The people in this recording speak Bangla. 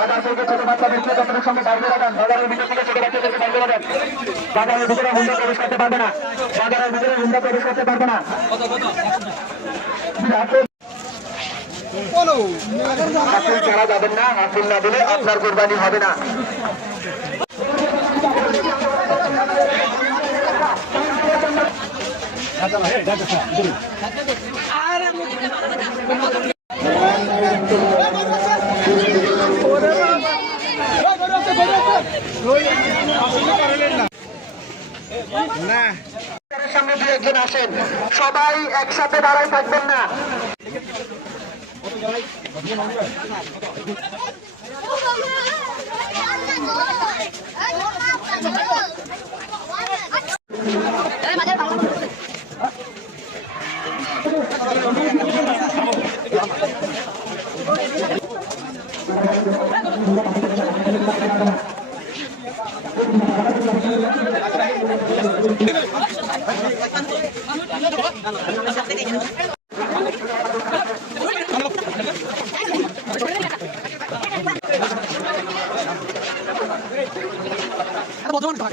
বাজার থেকে ছোট বাচ্চা ব্যক্তি আপনাদের সঙ্গে বাইরে রাখেন। বাজারের ভিতর থেকে ছোট বাচ্চাদেরকে বাইরে রাখেন। বাজারের ভিতরে হুন্ডা প্রবেশ করতে পারবে না। বাজারের ভিতরে হুন্ডা প্রবেশ করতে পারবে না। হাসিল ছাড়া যাবেন না। হাসিল না দিলে আপনার কোরবানি হবে না। সামনে দু একজন আসেন, সবাই একসাথে দাঁড়ায় থাকবেন না। বর্তমান